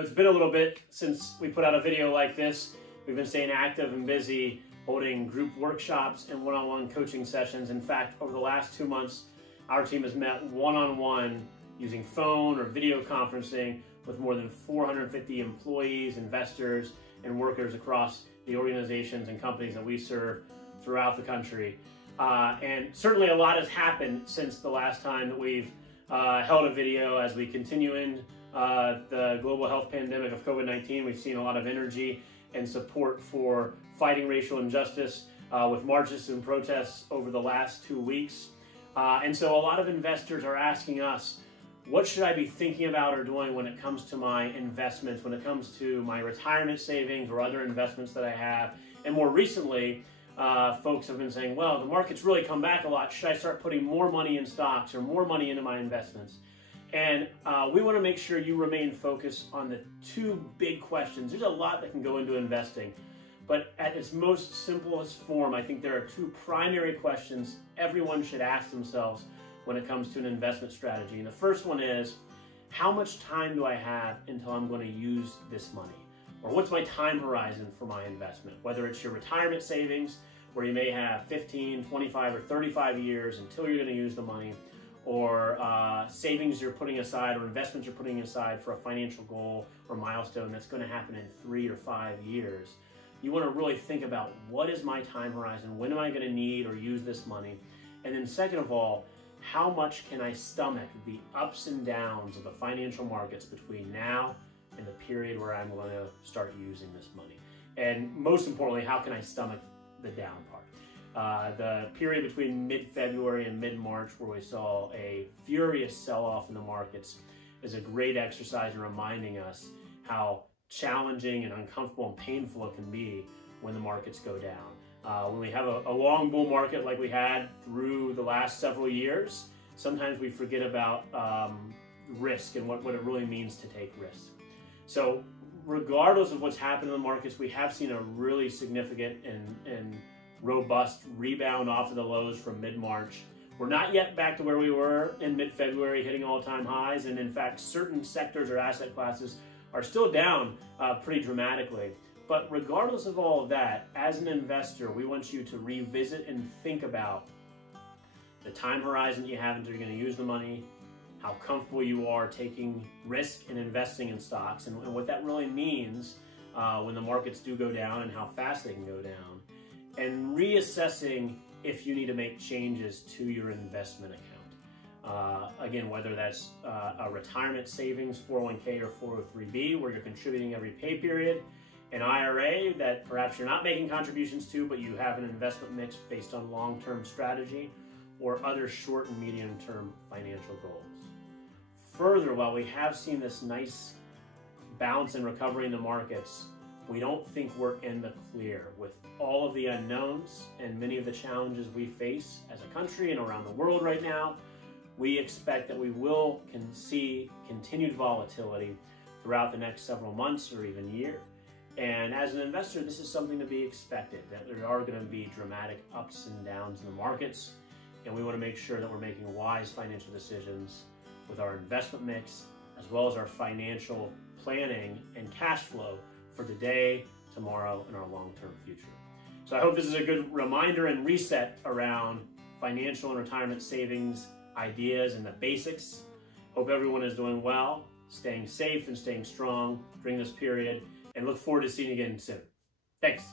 know it's been a little bit since we put out a video like this. We've been staying active and busy holding group workshops and one-on-one coaching sessions. In fact, over the last 2 months, our team has met one-on-one using phone or video conferencing with more than 450 employees, investors, and workers across the organizations and companies that we serve throughout the country. And certainly a lot has happened since the last time that we've held a video. As we continue in the global health pandemic of COVID-19, we've seen a lot of energy and support for fighting racial injustice with marches and protests over the last 2 weeks. And so a lot of investors are asking us, what should I be thinking about or doing when it comes to my investments, when it comes to my retirement savings or other investments that I have? And more recently, folks have been saying, well, the market's really come back a lot. Should I start putting more money in stocks or more money into my investments? And we want to make sure you remain focused on the two big questions. There's a lot that can go into investing, but at its most simplest form, I think there are two primary questions everyone should ask themselves when it comes to an investment strategy. And the first one is, how much time do I have until I'm going to use this money? Or what's my time horizon for my investment? Whether it's your retirement savings, where you may have 15, 25, or 35 years until you're going to use the money, or savings you're putting aside or investments you're putting aside for a financial goal or milestone that's going to happen in 3 or 5 years. You want to really think about, what is my time horizon? When am I going to need or use this money? And then second of all, how much can I stomach the ups and downs of the financial markets between now and the period where I'm going to start using this money? And most importantly, how can I stomach the down part? The period between mid-February and mid-March, where we saw a furious sell-off in the markets, is a great exercise in reminding us how challenging and uncomfortable and painful it can be when the markets go down. When we have a long bull market like we had through the last several years, sometimes we forget about risk and what it really means to take risks. So regardless of what's happened in the markets, we have seen a really significant and robust rebound off of the lows from mid-March. We're not yet back to where we were in mid-February, hitting all-time highs, and in fact, certain sectors or asset classes are still down pretty dramatically. But regardless of all of that, as an investor, we want you to revisit and think about the time horizon you have until you're going to use the money, how comfortable you are taking risk and investing in stocks, and what that really means when the markets do go down and how fast they can go down, and reassessing if you need to make changes to your investment account. Again, whether that's a retirement savings, 401k or 403b, where you're contributing every pay period, an IRA that perhaps you're not making contributions to, but you have an investment mix based on long-term strategy, or other short and medium-term financial goals. Further, while we have seen this nice bounce and recovery in the markets, we don't think we're in the clear with all of the unknowns and many of the challenges we face as a country and around the world right now. We expect that we will see continued volatility throughout the next several months or even year. And as an investor, this is something to be expected, that there are going to be dramatic ups and downs in the markets. And we want to make sure that we're making wise financial decisions with our investment mix, as well as our financial planning and cash flow for today, tomorrow, and our long-term future. So I hope this is a good reminder and reset around financial and retirement savings ideas and the basics. Hope everyone is doing well, staying safe and staying strong during this period, and look forward to seeing you again soon. Thanks.